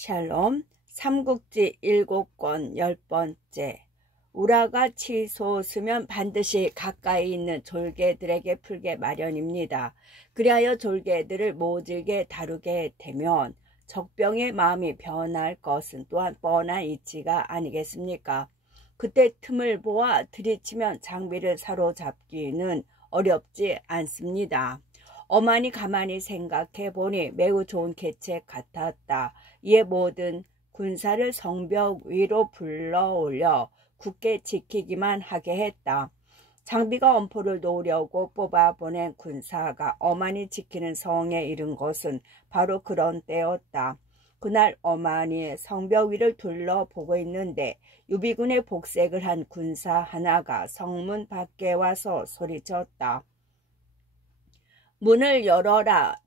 샬롬 삼국지 7권 10번째. 우라가 치솟으면 반드시 가까이 있는 졸개들에게 풀게 마련입니다. 그리하여 졸개들을 모질게 다루게 되면 적병의 마음이 변할 것은 또한 뻔한 이치가 아니겠습니까? 그때 틈을 보아 들이치면 장비를 사로잡기는 어렵지 않습니다. 어만이 가만히 생각해 보니 매우 좋은 계책 같았다. 이에 모든 군사를 성벽 위로 불러올려 굳게 지키기만 하게 했다. 장비가 엄포를 놓으려고 뽑아보낸 군사가 어만이 지키는 성에 이른 것은 바로 그런 때였다. 그날 어만이 성벽 위를 둘러보고 있는데 유비군의 복색을 한 군사 하나가 성문 밖에 와서 소리쳤다. 문을 열어라.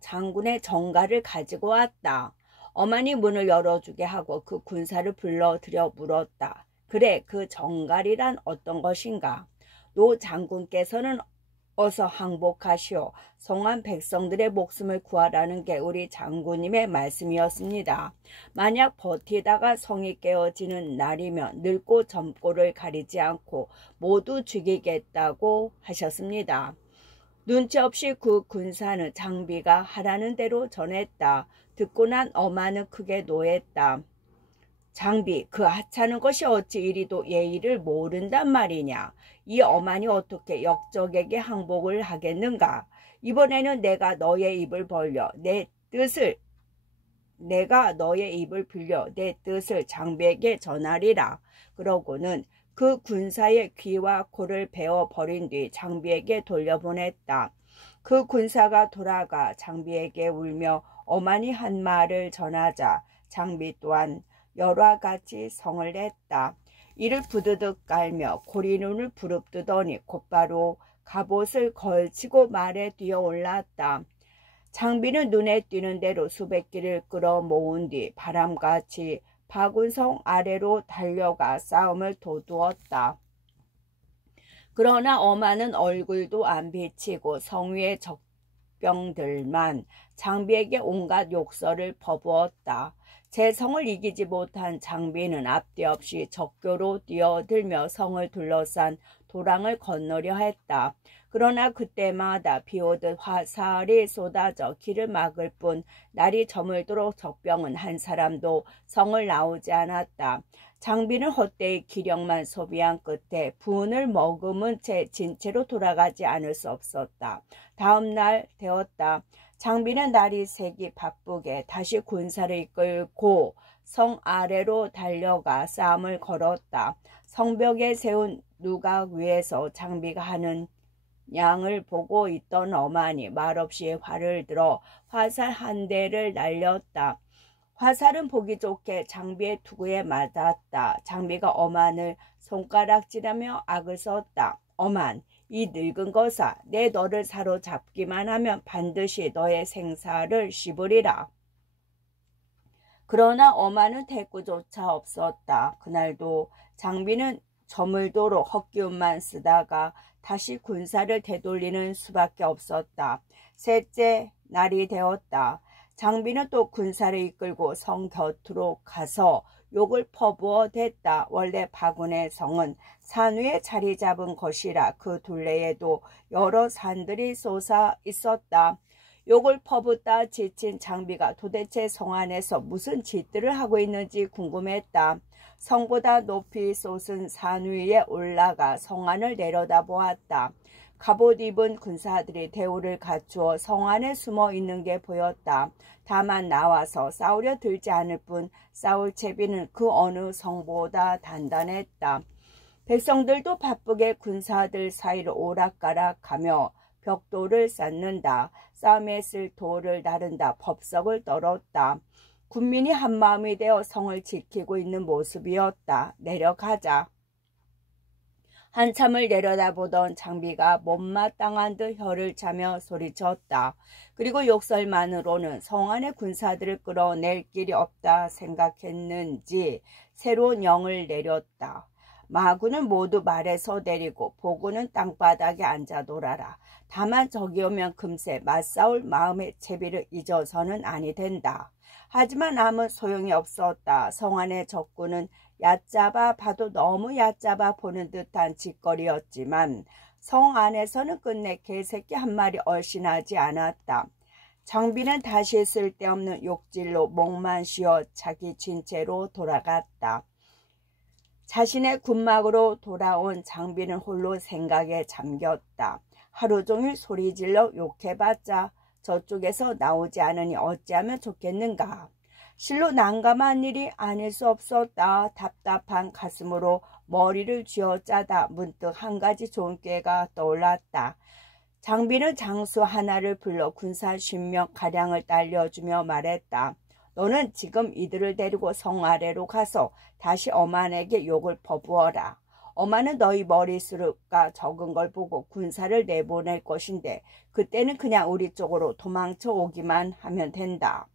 장군의 정가를 가지고 왔다. 어만이 문을 열어주게 하고 그 군사를 불러들여 물었다. 그래, 그 정갈이란 어떤 것인가? 노 장군께서는 어서 항복하시오. 성한 백성들의 목숨을 구하라는 게 우리 장군님의 말씀이었습니다. 만약 버티다가 성이 깨어지는 날이면 늙고 젊고를 가리지 않고 모두 죽이겠다고 하셨습니다. 눈치 없이 그 군사는 장비가 하라는 대로 전했다. 듣고 난 어만은 크게 노했다. 장비, 그 하찮은 것이 어찌 이리도 예의를 모른단 말이냐. 이 어만이 어떻게 역적에게 항복을 하겠는가. 이번에는 내가 너의 입을 빌려 내 뜻을 장비에게 전하리라. 그러고는 그 군사의 귀와 코를 베어버린 뒤 장비에게 돌려보냈다. 그 군사가 돌아가 장비에게 울며 어만이 한 말을 전하자 장비 또한 열화 같이 성을 냈다. 이를 부드득 깔며 고리눈을 부릅뜨더니 곧바로 갑옷을 걸치고 말에 뛰어 올랐다. 장비는 눈에 띄는 대로 수백 기를 끌어 모은 뒤 바람같이 바군성 아래로 달려가 싸움을 도두었다. 그러나 어만은 얼굴도 안 비치고 성 위의 적병들만 장비에게 온갖 욕설을 퍼부었다. 제 성을 이기지 못한 장비는 앞뒤 없이 적교로 뛰어들며 성을 둘러싼 도랑을 건너려 했다. 그러나 그때마다 비오듯 화살이 쏟아져 길을 막을 뿐 날이 저물도록 적병은 한 사람도 성을 나오지 않았다. 장비는 헛되이 기력만 소비한 끝에 분을 머금은 채 진채로 돌아가지 않을 수 없었다. 다음 날 되었다. 장비는 날이 새기 바쁘게 다시 군사를 이끌고 성 아래로 달려가 싸움을 걸었다. 성벽에 세운 누각 위에서 장비가 하는 양을 보고 있던 어만이 말없이 활을 들어 화살 한 대를 날렸다. 화살은 보기 좋게 장비의 투구에 맞았다. 장비가 어만을 손가락질하며 악을 썼다. 어만, 이 늙은 것아, 내 너를 사로잡기만 하면 반드시 너의 생사를 씹으리라. 그러나 어만은 대꾸조차 없었다. 그날도 장비는 저물도록 헛기운만 쓰다가 다시 군사를 되돌리는 수밖에 없었다. 셋째 날이 되었다. 장비는 또 군사를 이끌고 성 곁으로 가서 욕을 퍼부어 댔다. 원래 바군의 성은 산 위에 자리 잡은 것이라 그 둘레에도 여러 산들이 솟아 있었다. 욕을 퍼붓다 지친 장비가 도대체 성 안에서 무슨 짓들을 하고 있는지 궁금했다. 성보다 높이 솟은 산 위에 올라가 성 안을 내려다보았다. 갑옷 입은 군사들이 대우를 갖추어 성 안에 숨어 있는 게 보였다. 다만 나와서 싸우려 들지 않을 뿐 싸울 채비는 그 어느 성보다 단단했다. 백성들도 바쁘게 군사들 사이로 오락가락하며 벽돌을 쌓는다. 싸움에 쓸 돌을 나른다. 법석을 떨었다. 군민이 한마음이 되어 성을 지키고 있는 모습이었다. 내려가자. 한참을 내려다보던 장비가 못마땅한 듯 혀를 차며 소리쳤다. 그리고 욕설만으로는 성 안의 군사들을 끌어낼 길이 없다 생각했는지 새로운 영을 내렸다. 마구는 모두 말에서 내리고 보고는 땅바닥에 앉아 놀아라. 다만 저기 오면 금세 맞싸울 마음의 채비를 잊어서는 아니 된다. 하지만 남은 소용이 없었다. 성 안의 적군은 얕잡아 봐도 너무 얕잡아 보는 듯한 짓거리였지만 성 안에서는 끝내 개새끼 한 마리 얼씬하지 않았다. 장비는 다시 쓸데없는 욕질로 목만 쉬어 자기 진채로 돌아갔다. 자신의 군막으로 돌아온 장비는 홀로 생각에 잠겼다. 하루 종일 소리질러 욕해봤자 저쪽에서 나오지 않으니 어찌하면 좋겠는가. 실로 난감한 일이 아닐 수 없었다. 답답한 가슴으로 머리를 쥐어짜다 문득 한 가지 좋은 꾀가 떠올랐다. 장비는 장수 하나를 불러 군사 10명 가량을 딸려주며 말했다. 너는 지금 이들을 데리고 성 아래로 가서 다시 어만에게 욕을 퍼부어라. 어만은 너희 머리수가 적은 걸 보고 군사를 내보낼 것인데 그때는 그냥 우리 쪽으로 도망쳐 오기만 하면 된다.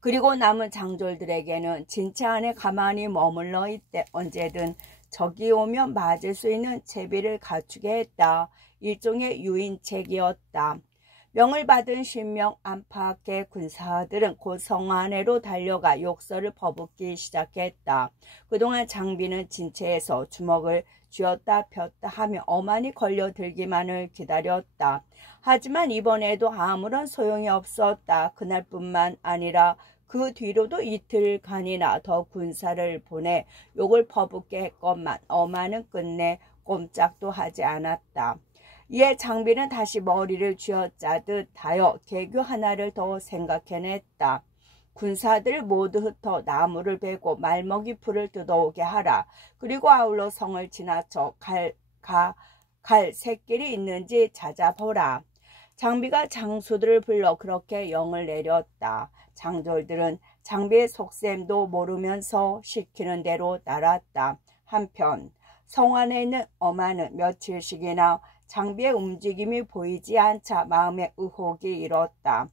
그리고 남은 장졸들에게는 진체 안에 가만히 머물러 있되 언제든 적이 오면 맞을 수 있는 채비를 갖추게 했다. 일종의 유인책이었다. 명을 받은 10명 안팎의 군사들은 곧 성 안으로 달려가 욕설을 퍼붓기 시작했다. 그동안 장비는 진체에서 주먹을 쥐었다 폈다 하며 어만이 걸려들기만을 기다렸다. 하지만 이번에도 아무런 소용이 없었다. 그날뿐만 아니라 그 뒤로도 이틀간이나 더 군사를 보내 욕을 퍼붓게 했건만 어만은 끝내 꼼짝도 하지 않았다. 이에 장비는 다시 머리를 쥐어짜듯 하여 개교 하나를 더 생각해냈다. 군사들 모두 흩어 나무를 베고 말먹이 풀을 뜯어오게 하라. 그리고 아울러 성을 지나쳐 갈 샛길이 있는지 찾아보라. 장비가 장수들을 불러 그렇게 영을 내렸다. 장졸들은 장비의 속셈도 모르면서 시키는 대로 따랐다. 한편 성 안에 있는 어만은 며칠씩이나 장비의 움직임이 보이지 않자 마음에 의혹이 일었다.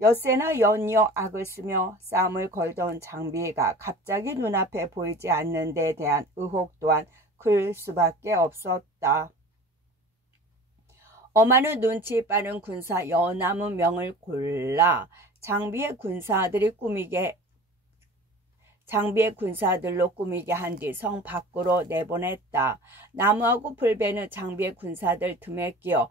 엿새나 연이어 악을 쓰며 싸움을 걸던 장비가 갑자기 눈앞에 보이지 않는 데 대한 의혹 또한 클 수밖에 없었다. 어만은 눈치 빠른 군사 여나무 명을 골라 장비의 군사들로 꾸미게 한 뒤 성 밖으로 내보냈다. 나무하고 불배는 장비의 군사들 틈에 끼어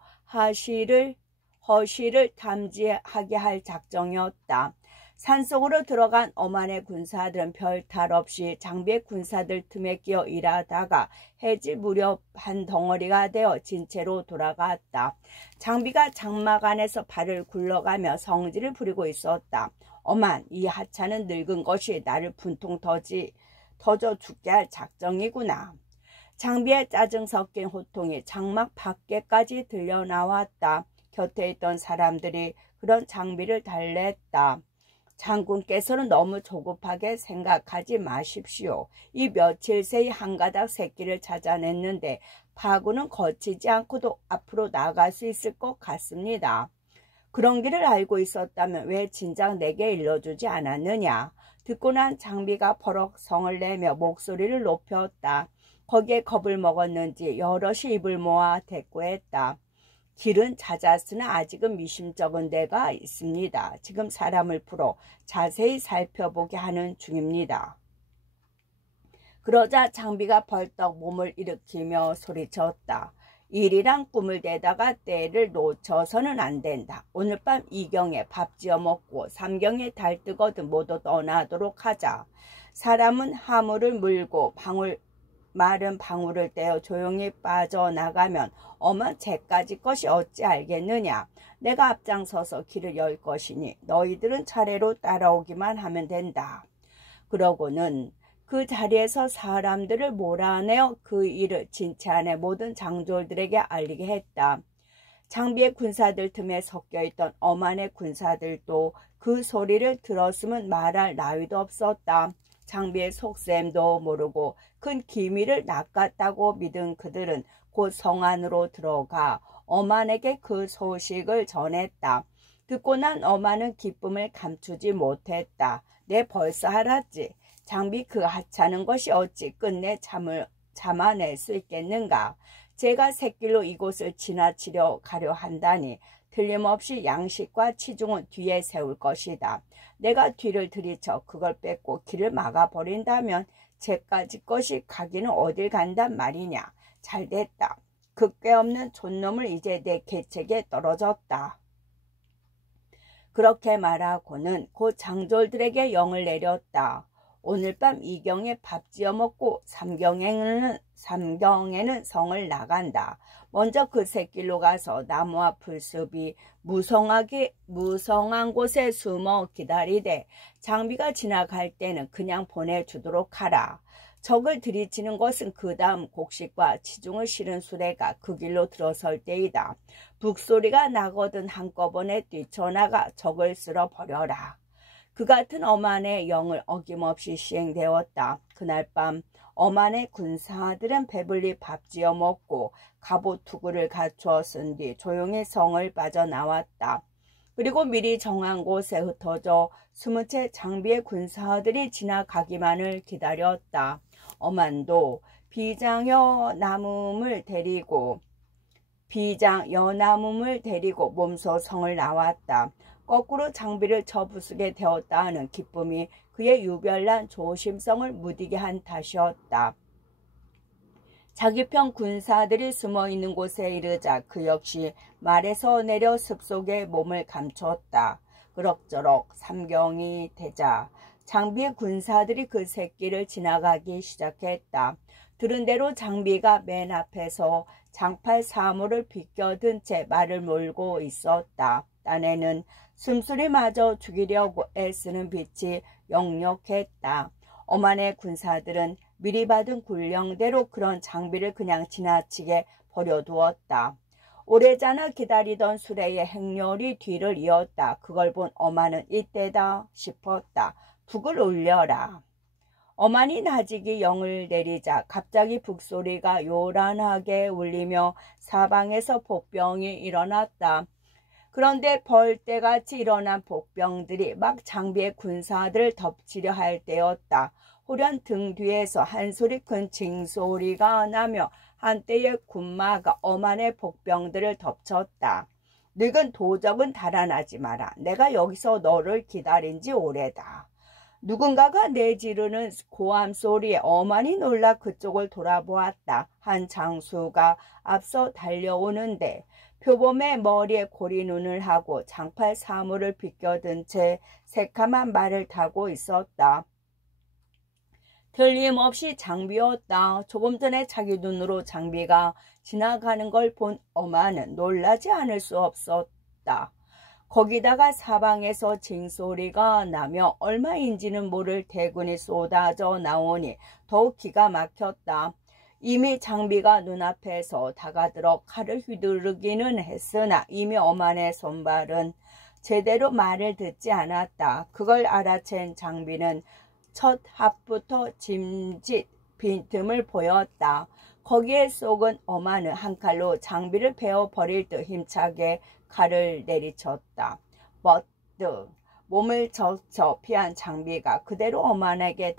허시를 탐지하게 할 작정이었다. 산속으로 들어간 어만의 군사들은 별 탈 없이 장비의 군사들 틈에 끼어 일하다가 해질 무렵 한 덩어리가 되어 진채로 돌아갔다. 장비가 장막 안에서 발을 굴러가며 성질을 부리고 있었다. 어만, 이 하찮은 늙은 것이 나를 분통 터져 죽게 할 작정이구나. 장비의 짜증 섞인 호통이 장막 밖에까지 들려나왔다. 곁에 있던 사람들이 그런 장비를 달랬다. 장군께서는 너무 조급하게 생각하지 마십시오. 이 며칠 새이 한 가닥 새끼를 찾아냈는데 파구는 거치지 않고도 앞으로 나갈 수 있을 것 같습니다. 그런 길을 알고 있었다면 왜 진작 내게 일러주지 않았느냐. 듣고 난 장비가 버럭 성을 내며 목소리를 높였다. 거기에 겁을 먹었는지 여럿이 입을 모아 대꾸했다. 길은 찾았으나 아직은 미심쩍은 데가 있습니다. 지금 사람을 풀어 자세히 살펴보게 하는 중입니다. 그러자 장비가 벌떡 몸을 일으키며 소리쳤다. 일이랑 꿈을 대다가 때를 놓쳐서는 안 된다. 오늘 밤 2경에 밥 지어 먹고 3경에 달 뜨거든 모두 떠나도록 하자. 사람은 하물을 물고 마른 방울을 떼어 조용히 빠져나가면 어만 쟤까지 것이 어찌 알겠느냐. 내가 앞장서서 길을 열 것이니 너희들은 차례로 따라오기만 하면 된다. 그러고는 그 자리에서 사람들을 몰아내어 그 일을 진체 안의 모든 장졸들에게 알리게 했다. 장비의 군사들 틈에 섞여있던 어만의 군사들도 그 소리를 들었으면 말할 나위도 없었다. 장비의 속셈도 모르고 큰 기밀을 낚았다고 믿은 그들은 곧 성 안으로 들어가 어만에게 그 소식을 전했다. 듣고 난 어만은 기쁨을 감추지 못했다. 내 벌써 알았지. 장비 그 하찮은 것이 어찌 끝내 참아낼 수 있겠는가. 제가 새길로 이곳을 지나치려 가려 한다니 틀림없이 양식과 치중은 뒤에 세울 것이다. 내가 뒤를 들이쳐 그걸 뺏고 길을 막아버린다면 쟤까지 것이 가기는 어딜 간단 말이냐. 잘됐다. 그 꾀 없는 촌놈을 이제 내 계책에 떨어졌다. 그렇게 말하고는 곧 장졸들에게 영을 내렸다. 오늘 밤 이경에 밥 지어 먹고 삼경에는 성을 나간다. 먼저 그 샛길로 가서 나무와 풀숲이 무성한 곳에 숨어 기다리되 장비가 지나갈 때는 그냥 보내주도록 하라. 적을 들이치는 것은 그 다음 곡식과 치중을 실은 수레가 그 길로 들어설 때이다. 북소리가 나거든 한꺼번에 뛰쳐나가 적을 쓸어버려라. 그 같은 어만의 영을 어김없이 시행되었다. 그날 밤 어만의 군사들은 배불리 밥 지어 먹고 갑옷 투구를 갖추어 쓴 뒤 조용히 성을 빠져나왔다. 그리고 미리 정한 곳에 흩어져 20채 장비의 군사들이 지나가기만을 기다렸다. 어만도 비장여나무을 데리고 몸소 성을 나왔다. 거꾸로 장비를 쳐부수게 되었다 하는 기쁨이 그의 유별난 조심성을 무디게 한 탓이었다. 자기 편 군사들이 숨어있는 곳에 이르자 그 역시 말에서 내려 습속에 몸을 감췄다. 그럭저럭 삼경이 되자 장비의 군사들이 그 샛길을 지나가기 시작했다. 들은 대로 장비가 맨 앞에서 장팔 사물을 비껴든 채 말을 몰고 있었다. 딴에는 숨소리마저 죽이려고 애쓰는 빛이 역력했다. 어만의 군사들은 미리 받은 군령대로 그런 장비를 그냥 지나치게 버려두었다. 오래전에 기다리던 수레의 행렬이 뒤를 이었다. 그걸 본 어만은 이때다 싶었다. 북을 울려라. 어만이 나직이 영을 내리자 갑자기 북소리가 요란하게 울리며 사방에서 복병이 일어났다. 그런데 벌떼같이 일어난 복병들이 막 장비의 군사들을 덮치려 할 때였다. 호련 등 뒤에서 한 소리 큰 징소리가 나며 한때의 군마가 어만의 복병들을 덮쳤다. 늙은 도적은 달아나지 마라. 내가 여기서 너를 기다린 지 오래다. 누군가가 내지르는 고함 소리에 어만이 놀라 그쪽을 돌아보았다. 한 장수가 앞서 달려오는데 표범의 머리에 고리눈을 하고 장팔 사물을 비껴든 채 새카만 말을 타고 있었다. 틀림없이 장비였다. 조금 전에 자기 눈으로 장비가 지나가는 걸 본 어만은 놀라지 않을 수 없었다. 거기다가 사방에서 징소리가 나며 얼마인지는 모를 대군이 쏟아져 나오니 더욱 기가 막혔다. 이미 장비가 눈앞에서 다가들어 칼을 휘두르기는 했으나 이미 어만의 손발은 제대로 말을 듣지 않았다. 그걸 알아챈 장비는 첫 합부터 짐짓 빈틈을 보였다. 거기에 속은 어만은 한 칼로 장비를 베어버릴 듯 힘차게 칼을 내리쳤다. 버뜩 몸을 적셔 피한 장비가 그대로 어만에게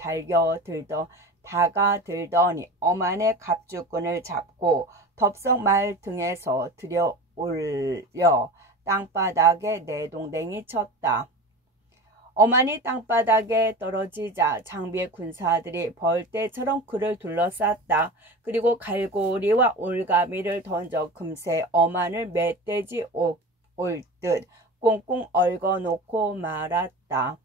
다가들더니 어만의 갑주끈을 잡고 덥석 말 등에서 들여 올려 땅바닥에 내동댕이 쳤다. 어만이 땅바닥에 떨어지자 장비의 군사들이 벌떼처럼 그를 둘러쌌다. 그리고 갈고리와 올가미를 던져 금세 어만을 멧돼지 올 듯 꽁꽁 얽어놓고 말았다.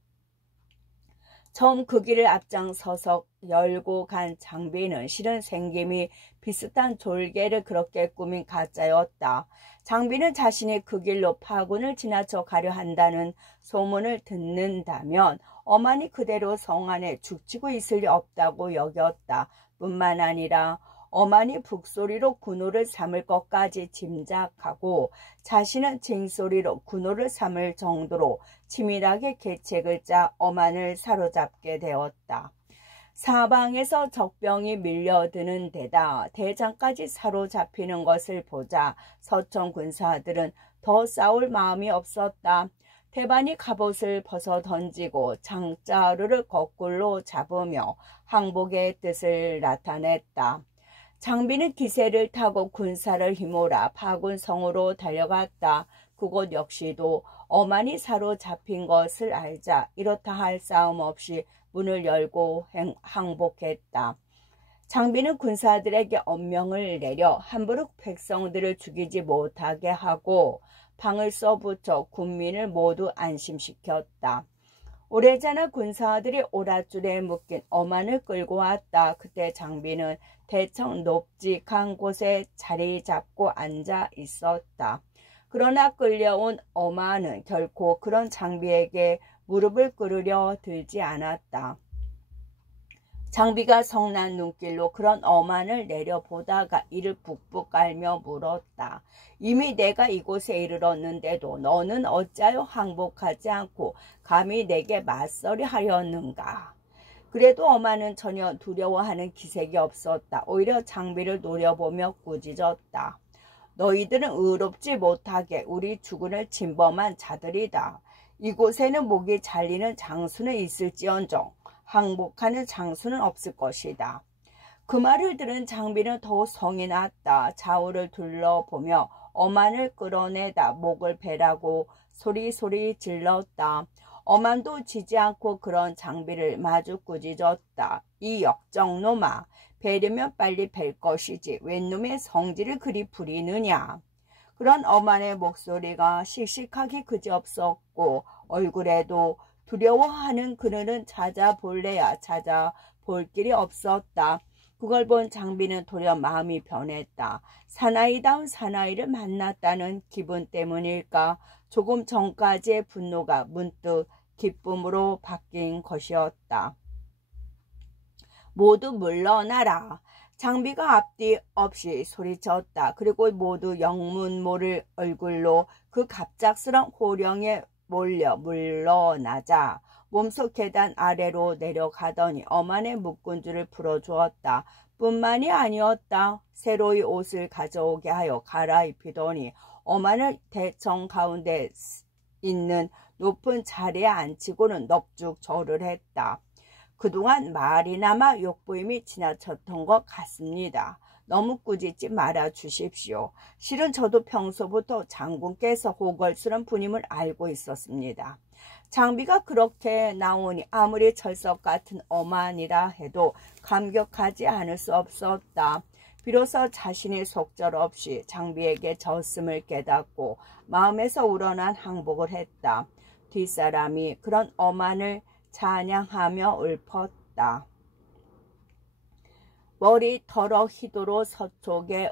처음 그 길을 앞장서서 열고 간 장비는 실은 생김이 비슷한 졸개를 그렇게 꾸민 가짜였다. 장비는 자신이 그 길로 파군을 지나쳐 가려 한다는 소문을 듣는다면 어만이 그대로 성 안에 죽치고 있을 리 없다고 여겼다. 뿐만 아니라 어만이 북소리로 군호를 삼을 것까지 짐작하고 자신은 징소리로 군호를 삼을 정도로 치밀하게 계책을 짜 어만을 사로잡게 되었다. 사방에서 적병이 밀려드는 데다 대장까지 사로잡히는 것을 보자 서천 군사들은 더 싸울 마음이 없었다. 태반이 갑옷을 벗어 던지고 장자루를 거꾸로 잡으며 항복의 뜻을 나타냈다. 장비는 기세를 타고 군사를 휘몰아 파군성으로 달려갔다. 그곳 역시도 어만이 사로잡힌 것을 알자 이렇다 할 싸움 없이 문을 열고 항복했다. 장비는 군사들에게 엄명을 내려 함부로 백성들을 죽이지 못하게 하고 방을 써붙여 군민을 모두 안심시켰다. 오래전에 군사들이 오랏줄에 묶인 어만을 끌고 왔다. 그때 장비는 대청 높직한 곳에 자리 잡고 앉아 있었다. 그러나 끌려온 어만은 결코 그런 장비에게 무릎을 꿇으려 들지 않았다. 장비가 성난 눈길로 그런 어만을 내려보다가 이를 북북 깔며 물었다. 이미 내가 이곳에 이르렀는데도 너는 어찌하여 항복하지 않고 감히 내게 맞서리 하였는가? 그래도 어만은 전혀 두려워하는 기색이 없었다. 오히려 장비를 노려보며 꾸짖었다. 너희들은 의롭지 못하게 우리 주군을 침범한 자들이다. 이곳에는 목이 잘리는 장수는 있을지언정 항복하는 장수는 없을 것이다. 그 말을 들은 장비는 더욱 성이 났다. 좌우를 둘러보며 어만을 끌어내다 목을 베라고 소리소리 질렀다. 어만도 지지 않고 그런 장비를 마주 꾸짖었다. 이 역정놈아, 베려면 빨리 벨 것이지 웬 놈의 성질을 그리 부리느냐. 그런 어만의 목소리가 씩씩하기 그지없었고 얼굴에도 두려워하는 그늘은 찾아볼래야 찾아볼 길이 없었다. 그걸 본 장비는 도리어 마음이 변했다. 사나이다운 사나이를 만났다는 기분 때문일까? 조금 전까지의 분노가 문득 기쁨으로 바뀐 것이었다. 모두 물러나라. 장비가 앞뒤 없이 소리쳤다. 그리고 모두 영문 모를 얼굴로 그 갑작스런 호령에 몰려 물러나자 몸속 계단 아래로 내려가더니 어만의 묶은줄을 풀어주었다. 뿐만이 아니었다. 새로이 옷을 가져오게 하여 갈아입히더니 어만을 대청 가운데 있는 높은 자리에 앉히고는 넙죽 절을 했다. 그동안 말이나마 욕보임이 지나쳤던 것 같습니다. 너무 꾸짖지 말아 주십시오. 실은 저도 평소부터 장군께서 호걸스런 분임을 알고 있었습니다. 장비가 그렇게 나오니 아무리 철석 같은 어만이라 해도 감격하지 않을 수 없었다. 비로소 자신이 속절없이 장비에게 졌음을 깨닫고 마음에서 우러난 항복을 했다. 뒷사람이 그런 어만을 찬양하며 읊었다. 머리 털어 희도로 서쪽에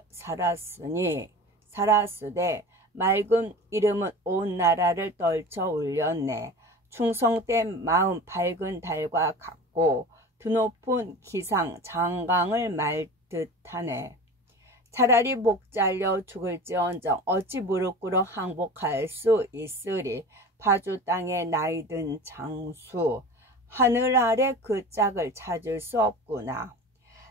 살았으되 맑은 이름은 온 나라를 떨쳐 울렸네. 충성된 마음 밝은 달과 같고 드높은 기상 장강을 말 듯하네. 차라리 목 잘려 죽을지언정 어찌 무릎 꿇어 항복할 수 있으리. 파주 땅에 나이든 장수 하늘 아래 그 짝을 찾을 수 없구나.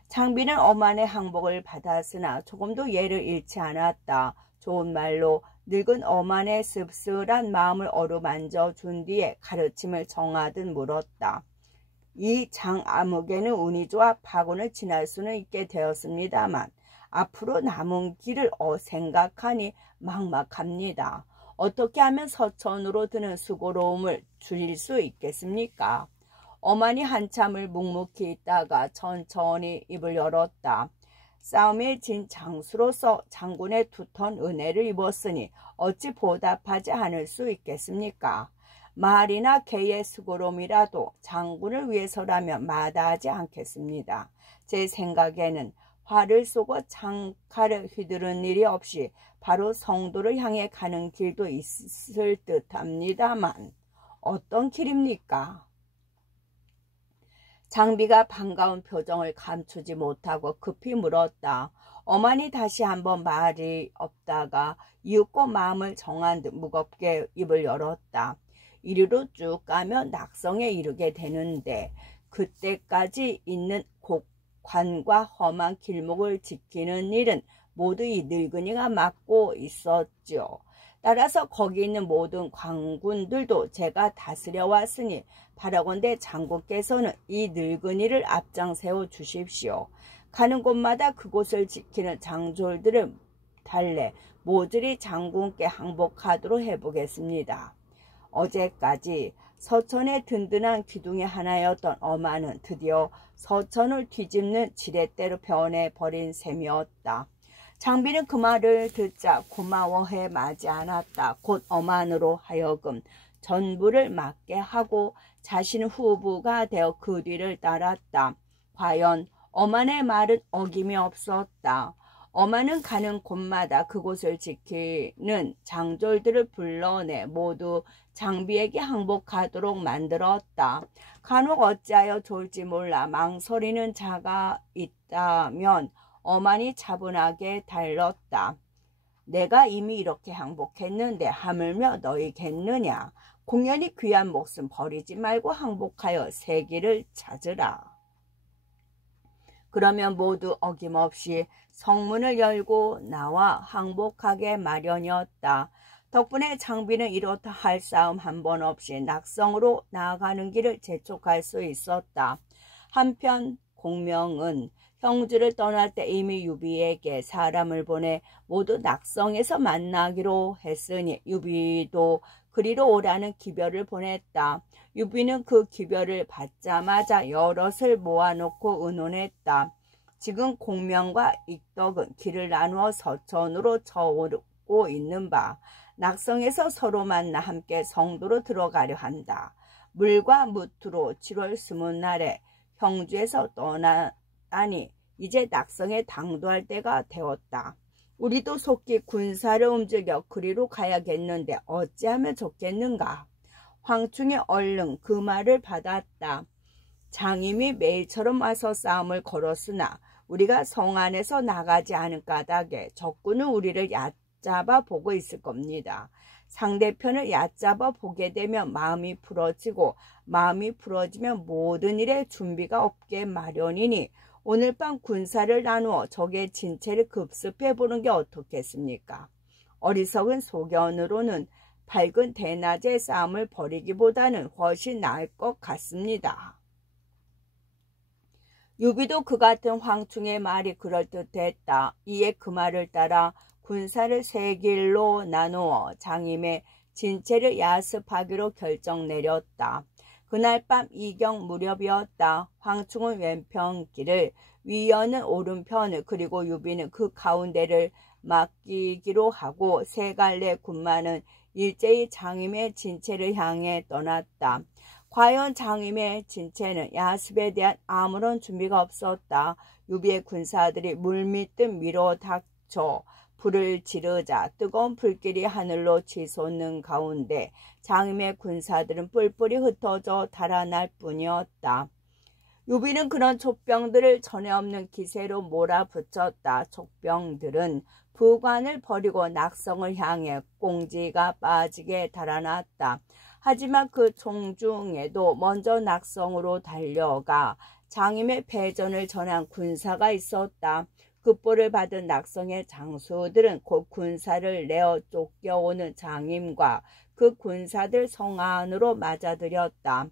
장비는 어만의 항복을 받았으나 조금도 예를 잃지 않았다. 좋은 말로 늙은 어만의 씁쓸한 마음을 어루만져 준 뒤에 가르침을 정하듯 물었다. 이 장암흑에는 운이 좋아 파군을 지날 수는 있게 되었습니다만 앞으로 남은 길을 생각하니 막막합니다. 어떻게 하면 서천으로 드는 수고로움을 줄일 수 있겠습니까? 어만이 한참을 묵묵히 있다가 천천히 입을 열었다. 싸움에 진 장수로서 장군의 두턴 은혜를 입었으니 어찌 보답하지 않을 수 있겠습니까? 말이나 개의 수고로움이라도 장군을 위해서라면 마다하지 않겠습니다. 제 생각에는 활을 쏘고 창칼을 휘두른 일이 없이 바로 성도를 향해 가는 길도 있을 듯합니다만 어떤 길입니까? 장비가 반가운 표정을 감추지 못하고 급히 물었다. 어만이 다시 한번 말이 없다가 이윽고 마음을 정한 듯 무겁게 입을 열었다. 이리로 쭉 가면 낙성에 이르게 되는데 그때까지 있는 곡관과 험한 길목을 지키는 일은 모두 이 늙은이가 맡고 있었죠. 따라서 거기 있는 모든 관군들도 제가 다스려 왔으니 바라건대 장군께서는 이 늙은이를 앞장 세워 주십시오. 가는 곳마다 그곳을 지키는 장졸들을 달래 모조리 장군께 항복하도록 해보겠습니다. 어제까지 서천의 든든한 기둥이 하나였던 어마는 드디어 서천을 뒤집는 지렛대로 변해버린 셈이었다. 장비는 그 말을 듣자 고마워해 마지 않았다. 곧 어만으로 하여금 전부를 맡게 하고 자신은 후부가 되어 그 뒤를 따랐다. 과연 어만의 말은 어김이 없었다. 어만은 가는 곳마다 그곳을 지키는 장졸들을 불러내 모두 장비에게 항복하도록 만들었다. 간혹 어찌하여 좋을지 몰라 망설이는 자가 있다면 어만이 차분하게 달렀다. 내가 이미 이렇게 항복했는데 하물며 너희겠느냐. 공연히 귀한 목숨 버리지 말고 항복하여 새 길을 찾으라. 그러면 모두 어김없이 성문을 열고 나와 항복하게 마련이었다. 덕분에 장비는 이렇다 할 싸움 한 번 없이 낙성으로 나아가는 길을 재촉할 수 있었다. 한편 공명은 형주를 떠날 때 이미 유비에게 사람을 보내 모두 낙성에서 만나기로 했으니 유비도 그리로 오라는 기별을 보냈다. 유비는 그 기별을 받자마자 여럿을 모아놓고 의논했다. 지금 공명과 익덕은 길을 나누어 서천으로 쳐오고 있는 바 낙성에서 서로 만나 함께 성도로 들어가려 한다. 물과 무투로 7월 20날에 형주에서 떠나니 이제 낙성에 당도할 때가 되었다. 우리도 속히 군사를 움직여 그리로 가야겠는데 어찌하면 좋겠는가. 황충이 얼른 그 말을 받았다. 장임이 매일처럼 와서 싸움을 걸었으나 우리가 성 안에서 나가지 않은 까닭에 적군은 우리를 얕잡아 보고 있을 겁니다. 상대편을 얕잡아 보게 되면 마음이 풀어지고 마음이 풀어지면 모든 일에 준비가 없게 마련이니 오늘 밤 군사를 나누어 적의 진체를 급습해 보는 게 어떻겠습니까? 어리석은 소견으로는 밝은 대낮에 싸움을 벌이기보다는 훨씬 나을 것 같습니다. 유비도 그 같은 황충의 말이 그럴듯했다. 이에 그 말을 따라 군사를 세 길로 나누어 장임의 진체를 야습하기로 결정 내렸다. 그날 밤 이경 무렵이었다. 황충은 왼편길을, 위연은 오른편을, 그리고 유비는 그 가운데를 맡기기로 하고 세 갈래 군마는 일제히 장임의 진체를 향해 떠났다. 과연 장임의 진체는 야습에 대한 아무런 준비가 없었다. 유비의 군사들이 물밀듯 밀어닥쳐 불을 지르자 뜨거운 불길이 하늘로 치솟는 가운데 장임의 군사들은 뿔뿔이 흩어져 달아날 뿐이었다. 유비는 그런 족병들을 전에 없는 기세로 몰아붙였다. 족병들은 부관을 버리고 낙성을 향해 꽁지가 빠지게 달아났다. 하지만 그 총중에도 먼저 낙성으로 달려가 장임의 패전을 전한 군사가 있었다. 급보를 받은 낙성의 장수들은 곧 군사를 내어 쫓겨오는 장임과 그 군사들 성 안으로 맞아들였다.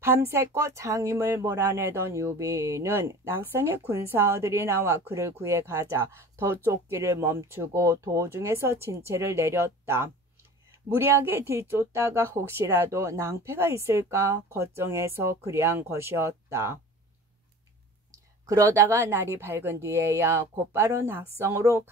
밤새껏 장임을 몰아내던 유비는 낙성의 군사들이 나와 그를 구해 가자 더 쫓기를 멈추고 도중에서 진체를 내렸다. 무리하게 뒤쫓다가 혹시라도 낭패가 있을까 걱정해서 그리한 것이었다. 그러다가 날이 밝은 뒤에야 곧바로 낙성으로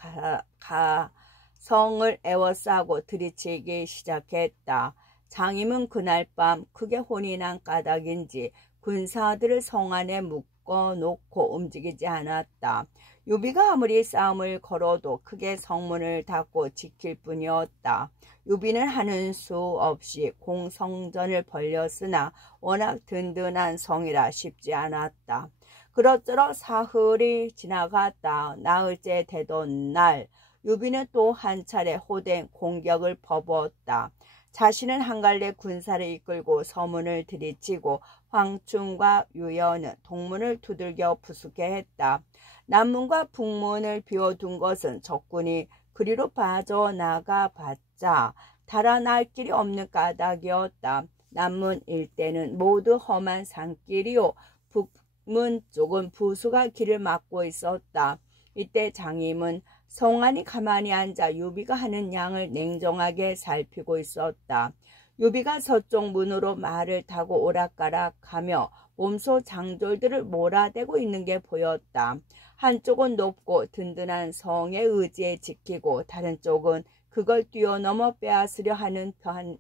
성을 에워싸고 들이치기 시작했다. 장임은 그날 밤 크게 혼이 난 까닭인지 군사들을 성 안에 묶어놓고 움직이지 않았다. 유비가 아무리 싸움을 걸어도 크게 성문을 닫고 지킬 뿐이었다. 유비는 하는 수 없이 공성전을 벌였으나 워낙 든든한 성이라 쉽지 않았다. 그럭저럭 사흘이 지나갔다. 나흘째 되던 날 유비는 또 한 차례 호된 공격을 퍼부었다. 자신은 한 갈래 군사를 이끌고 서문을 들이치고 황충과 유연은 동문을 두들겨 부수게 했다. 남문과 북문을 비워둔 것은 적군이 그리로 빠져나가 봤자 달아날 길이 없는 까닭이었다. 남문 일대는 모두 험한 산길이요 북문 쪽은 부수가 길을 막고 있었다. 이때 장임은 성안이 가만히 앉아 유비가 하는 양을 냉정하게 살피고 있었다. 유비가 서쪽 문으로 말을 타고 오락가락하며 몸소 장졸들을 몰아대고 있는 게 보였다. 한쪽은 높고 든든한 성의 의지에 지키고 다른 쪽은 그걸 뛰어넘어 빼앗으려 하는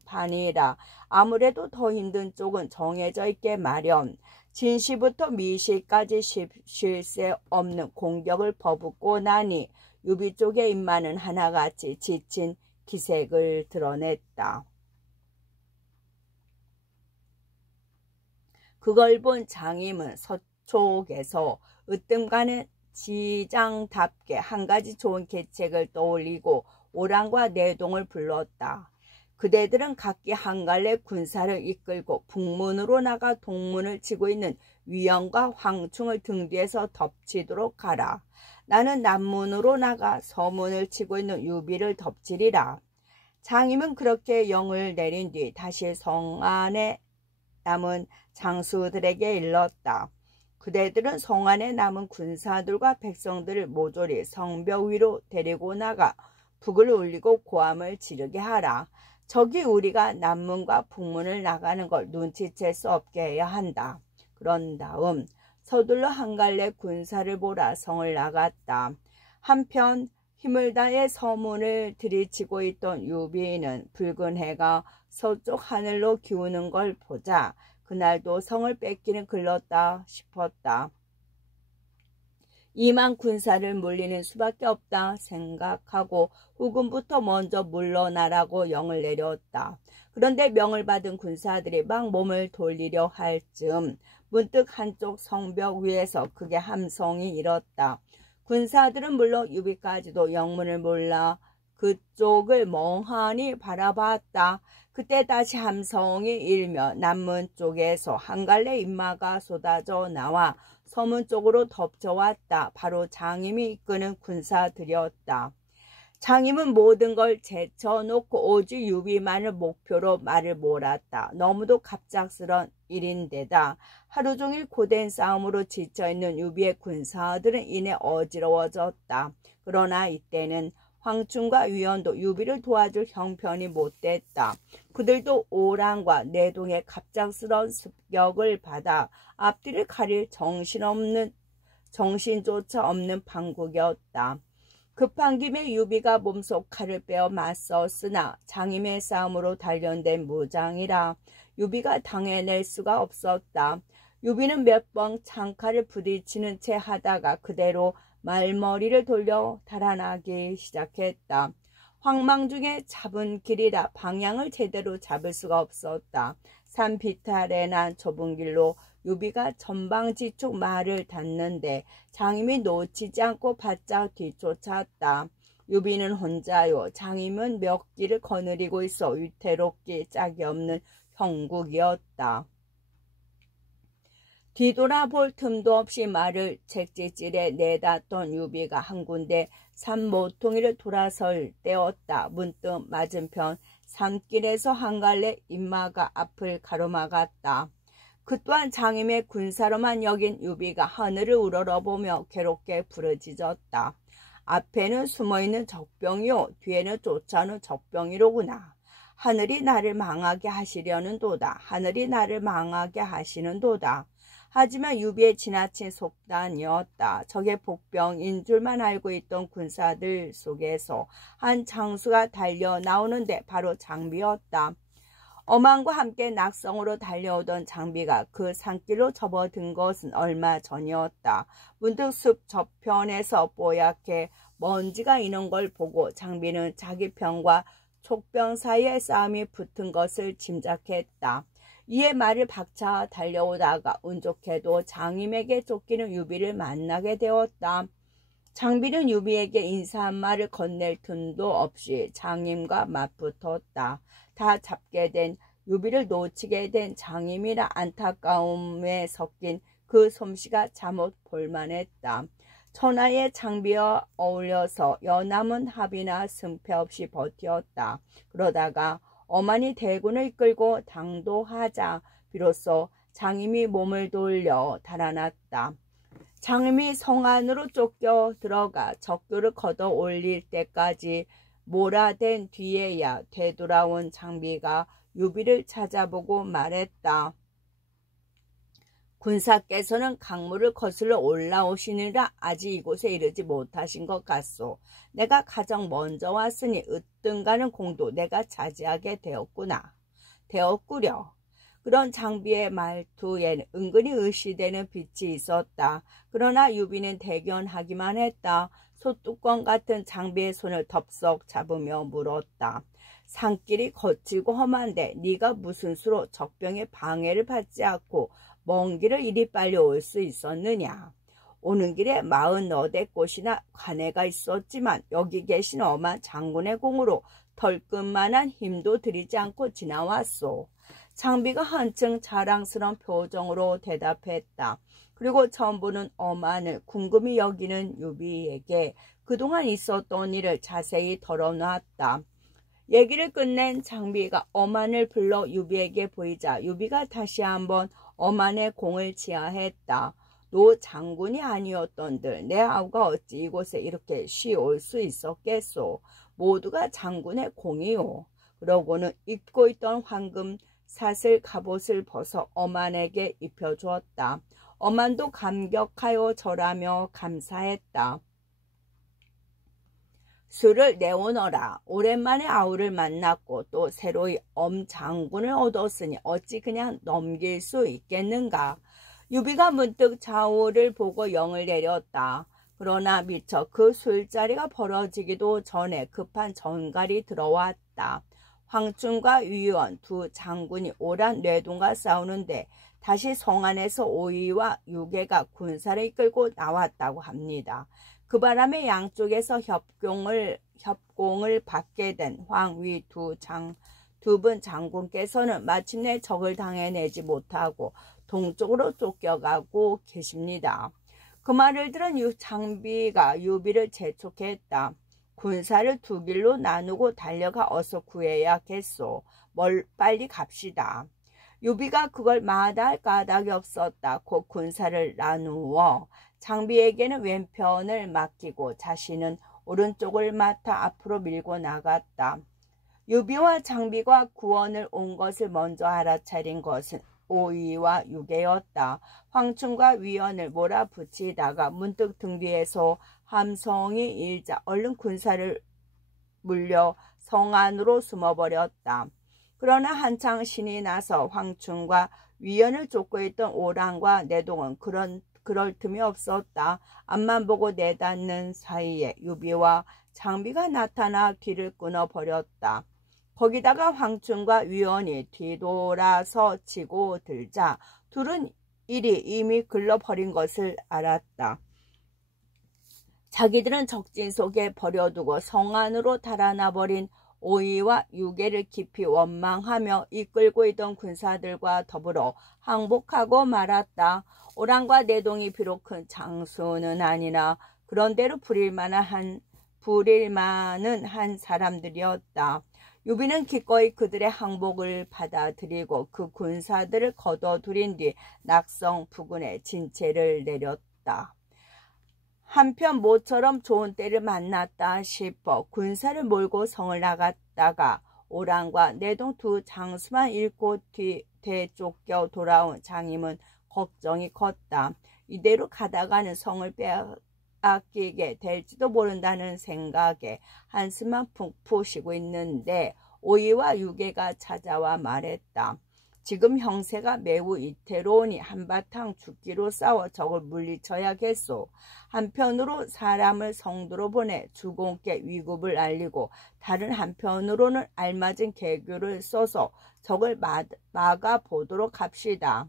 판이라 아무래도 더 힘든 쪽은 정해져 있게 마련. 진시부터 미시까지 쉴 새 없는 공격을 퍼붓고 나니 유비 쪽의 인마는 하나같이 지친 기색을 드러냈다. 그걸 본 장임은 서쪽에서 으뜸가는 지장답게 한 가지 좋은 계책을 떠올리고 오랑과 내동을 불렀다. 그대들은 각기 한 갈래 군사를 이끌고 북문으로 나가 동문을 치고 있는 위영과 황충을 등 뒤에서 덮치도록 하라. 나는 남문으로 나가 서문을 치고 있는 유비를 덮치리라. 장임은 그렇게 영을 내린 뒤 다시 성 안에 남은 장수들에게 일렀다. 그대들은 성 안에 남은 군사들과 백성들을 모조리 성벽 위로 데리고 나가 북을 울리고 고함을 지르게 하라. 적이 우리가 남문과 북문을 나가는 걸 눈치챌 수 없게 해야 한다. 그런 다음 서둘러 한 갈래 군사를 보라 성을 나갔다. 한편 힘을 다해 서문을 들이치고 있던 유비는 붉은 해가 서쪽 하늘로 기우는 걸 보자 그날도 성을 뺏기는 글렀다 싶었다. 이만 군사를 물리는 수밖에 없다 생각하고 후군부터 먼저 물러나라고 영을 내렸다. 그런데 명을 받은 군사들이 막 몸을 돌리려 할 즈음 문득 한쪽 성벽 위에서 크게 함성이 일었다. 군사들은 물론 유비까지도 영문을 몰라 그쪽을 멍하니 바라봤다. 그때 다시 함성이 일며 남문 쪽에서 한 갈래 인마가 쏟아져 나와 서문 쪽으로 덮쳐왔다. 바로 장임이 이끄는 군사들이었다. 장임은 모든 걸 제쳐놓고 오직 유비만을 목표로 말을 몰았다. 너무도 갑작스런 일인데다 하루 종일 고된 싸움으로 지쳐있는 유비의 군사들은 이내 어지러워졌다. 그러나 이때는 황충과 위원도 유비를 도와줄 형편이 못됐다. 그들도 오랑과 내동의 갑작스러운 습격을 받아 앞뒤를 가릴 정신조차 없는 판국이었다. 급한 김에 유비가 몸속 칼을 빼어 맞섰으나 장임의 싸움으로 단련된 무장이라 유비가 당해낼 수가 없었다. 유비는 몇 번 창칼을 부딪히는 채 하다가 그대로 말머리를 돌려 달아나기 시작했다. 황망 중에 잡은 길이라 방향을 제대로 잡을 수가 없었다. 산 비탈에 난 좁은 길로 유비가 전방지축 말을 닿는데 장임이 놓치지 않고 바짝 뒤쫓았다. 유비는 혼자요. 장임은 몇 길을 거느리고 있어 위태롭기 짝이 없는 형국이었다. 뒤돌아볼 틈도 없이 말을 책지질에 내닫던 유비가 한 군데 산 모퉁이를 돌아설 때였다. 문득 맞은편 산길에서 한 갈래 인마가 앞을 가로막았다. 그 또한 장임의 군사로만 여긴 유비가 하늘을 우러러보며 괴롭게 부르짖었다. 앞에는 숨어있는 적병이요 뒤에는 쫓아오는 적병이로구나. 하늘이 나를 망하게 하시려는 도다. 하늘이 나를 망하게 하시는 도다. 하지만 유비의 지나친 속단이었다. 적의 복병인 줄만 알고 있던 군사들 속에서 한 장수가 달려 나오는데 바로 장비였다. 어망과 함께 낙성으로 달려오던 장비가 그 산길로 접어든 것은 얼마 전이었다. 문득 숲 저편에서 뽀얗게 먼지가 이는 걸 보고 장비는 자기 병과 촉병 사이에 싸움이 붙은 것을 짐작했다. 이에 말을 박차 달려오다가 운 좋게도 장임에게 쫓기는 유비를 만나게 되었다. 장비는 유비에게 인사 한 말을 건넬 틈도 없이 장임과 맞붙었다. 다 잡게 된 유비를 놓치게 된 장임이라 안타까움에 섞인 그 솜씨가 잠옷 볼만했다. 천하의 장비와 어울려서 연함은 합이나 승패 없이 버티었다. 그러다가 어만이 대군을 이끌고 당도하자 비로소 장임이 몸을 돌려 달아났다. 장임이 성 안으로 쫓겨 들어가 적교를 걷어 올릴 때까지 몰아댄 뒤에야 되돌아온 장비가 유비를 찾아보고 말했다. 군사께서는 강물을 거슬러 올라오시느라 아직 이곳에 이르지 못하신 것 같소. 내가 가장 먼저 왔으니 으뜸가는 공도 내가 차지하게 되었구려. 그런 장비의 말투에는 은근히 의시되는 빛이 있었다. 그러나 유비는 대견하기만 했다. 소뚜껑 같은 장비의 손을 덥석 잡으며 물었다. 산길이 거칠고 험한데 네가 무슨 수로 적병의 방해를 받지 않고 먼 길을 이리 빨리 올 수 있었느냐. 오는 길에 48곳이나 관해가 있었지만 여기 계신 엄한 장군의 공으로 털끝만한 힘도 들이지 않고 지나왔소. 장비가 한층 자랑스러운 표정으로 대답했다. 그리고 전부는 엄한을 궁금히 여기는 유비에게 그동안 있었던 일을 자세히 털어놨다. 얘기를 끝낸 장비가 엄한을 불러 유비에게 보이자 유비가 다시 한번 엄한의 공을 지하했다. 노 장군이 아니었던들 내 아우가 어찌 이곳에 이렇게 쉬 올 수 있었겠소. 모두가 장군의 공이요. 그러고는 입고 있던 황금 사슬 갑옷을 벗어 엄한에게 입혀주었다. 엄한도 감격하여 절하며 감사했다. 술을 내오너라. 오랜만에 아우를 만났고 또 새로이 엄장군을 얻었으니 어찌 그냥 넘길 수 있겠는가. 유비가 문득 좌우를 보고 영을 내렸다. 그러나 미처 그 술자리가 벌어지기도 전에 급한 전갈이 들어왔다. 황춘과 위원 두 장군이 오란 뇌동과 싸우는데 다시 성 안에서 오이와 유계가 군사를 이끌고 나왔다고 합니다. 그 바람에 양쪽에서 협공을 받게 된 황위 두 분 장군께서는 마침내 적을 당해내지 못하고 동쪽으로 쫓겨가고 계십니다. 그 말을 들은 장비가 유비를 재촉했다. 군사를 두 길로 나누고 달려가 어서 구해야겠소. 빨리 갑시다. 유비가 그걸 마다할 까닭이 없었다. 곧 군사를 나누어 장비에게는 왼편을 맡기고 자신은 오른쪽을 맡아 앞으로 밀고 나갔다. 유비와 장비가 구원을 온 것을 먼저 알아차린 것은 오이와 유계였다. 황춘과 위원을 몰아붙이다가 문득 등 뒤에서 함성이 일자 얼른 군사를 물려 성 안으로 숨어버렸다. 그러나 한창 신이 나서 황춘과 위원을 쫓고 있던 오랑과 내동은 그럴 틈이 없었다. 앞만 보고 내닫는 사이에 유비와 장비가 나타나 뒤를 끊어버렸다. 거기다가 황춘과 위원이 뒤돌아서 치고 들자 둘은 이미 글러버린 것을 알았다. 자기들은 적진 속에 버려두고 성 안으로 달아나 버린 오이와 유계를 깊이 원망하며 이끌고 있던 군사들과 더불어 항복하고 말았다. 오랑과 내동이 비록 큰 장수는 아니나 그런대로 부릴만은 한 사람들이었다. 유비는 기꺼이 그들의 항복을 받아들이고 그 군사들을 거둬들인 뒤 낙성 부근에 진체를 내렸다. 한편 모처럼 좋은 때를 만났다 싶어 군사를 몰고 성을 나갔다가 오랑과 내동 두 장수만 잃고 되쫓겨 돌아온 장임은 걱정이 컸다. 이대로 가다가는 성을 빼앗기게 될지도 모른다는 생각에 한숨만 푹푹 쉬고 있는데 오이와 유계가 찾아와 말했다. 지금 형세가 매우 이태로우니 한바탕 죽기로 싸워 적을 물리쳐야겠소. 한편으로 사람을 성도로 보내 주공께 위급을 알리고 다른 한편으로는 알맞은 계교를 써서 적을 막아보도록 합시다.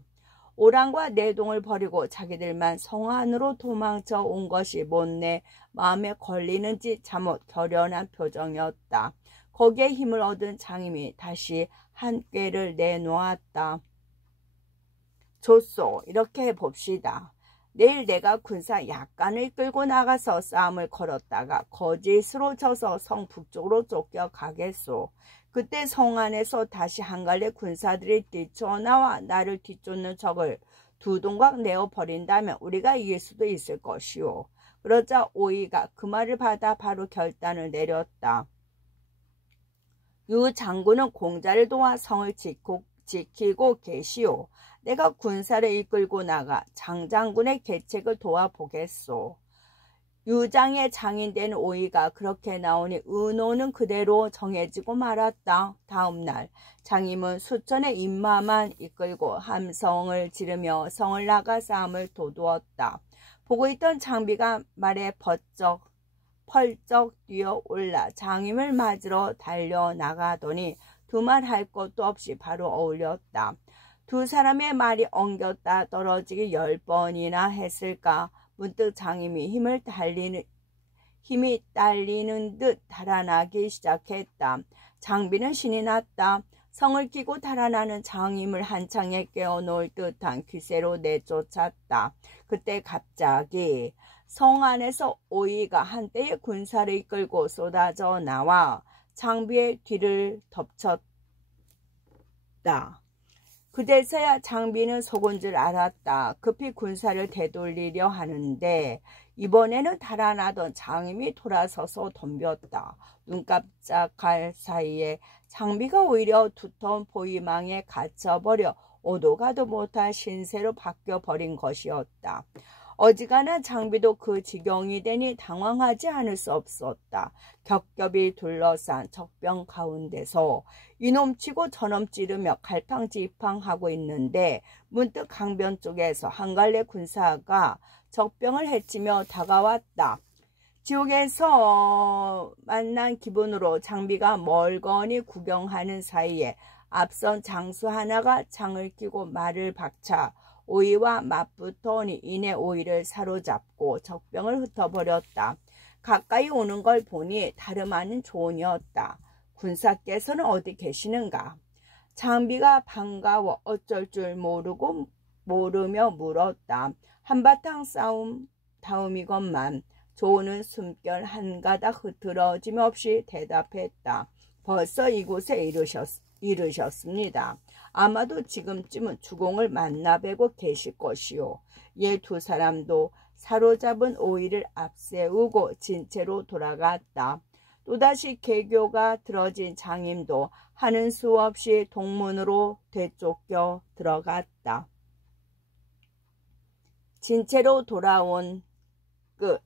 오랑과 내동을 버리고 자기들만 성 안으로 도망쳐 온 것이 못내 마음에 걸리는지 잠옷 결연한 표정이었다. 거기에 힘을 얻은 장임이 다시 한 꾀를 내놓았다. 좋소. 이렇게 해봅시다. 내일 내가 군사 약간을 끌고 나가서 싸움을 걸었다가 거짓으로 져서 성 북쪽으로 쫓겨가겠소. 그때 성 안에서 다시 한 갈래 군사들이 뛰쳐나와 나를 뒤쫓는 적을 두 동각 내어 버린다면 우리가 이길 수도 있을 것이오. 그러자 오이가 그 말을 받아 바로 결단을 내렸다. 유 장군은 공자를 도와 성을 지키고 계시오. 내가 군사를 이끌고 나가 장 장군의 계책을 도와보겠소. 유장의 장인된 오이가 그렇게 나오니 은호는 그대로 정해지고 말았다. 다음날 장임은 수천의 인마만 이끌고 함성을 지르며 성을 나가 싸움을 도두었다. 보고 있던 장비가 말에 펄쩍 뛰어올라 장임을 맞으러 달려나가더니 두말할 것도 없이 바로 어울렸다. 두 사람의 말이 엉겼다 떨어지기 10번이나 했을까. 문득 장임이 힘이 딸리는 듯 달아나기 시작했다. 장비는 신이 났다. 성을 끼고 달아나는 장임을 한창에 깨워놓을 듯한 기세로 내쫓았다. 그때 갑자기 성 안에서 오이가 한때의 군사를 이끌고 쏟아져 나와 장비의 뒤를 덮쳤다. 그제서야 장비는 속은 줄 알았다. 급히 군사를 되돌리려 하는데 이번에는 달아나던 장임이 돌아서서 덤볐다. 눈 깜짝할 사이에 장비가 오히려 두터운 포위망에 갇혀버려 오도 가도 못할 신세로 바뀌어버린 것이었다. 어지간한 장비도 그 지경이 되니 당황하지 않을 수 없었다. 겹겹이 둘러싼 적병 가운데서 이놈치고 저놈 찌르며 갈팡질팡하고 있는데 문득 강변 쪽에서 한 갈래 군사가 적병을 해치며 다가왔다. 지옥에서 만난 기분으로 장비가 멀거니 구경하는 사이에 앞선 장수 하나가 창을 끼고 말을 박차 오이와 맞붙더니 이내 오이를 사로잡고 적병을 흩어버렸다. 가까이 오는 걸 보니 다름 아닌 조언이었다. 군사께서는 어디 계시는가? 장비가 반가워 어쩔 줄 모르며 물었다. 한바탕 싸움 다음이건만 조언은 숨결 한 가닥 흐트러짐 없이 대답했다. 벌써 이곳에 이르셨습니다. 아마도 지금쯤은 주공을 만나뵈고 계실 것이요. 얘 두 사람도 사로잡은 오이를 앞세우고 진채로 돌아갔다. 또다시 개교가 들어진 장임도 하는 수 없이 동문으로 되쫓겨 들어갔다. 진채로 돌아온 끝.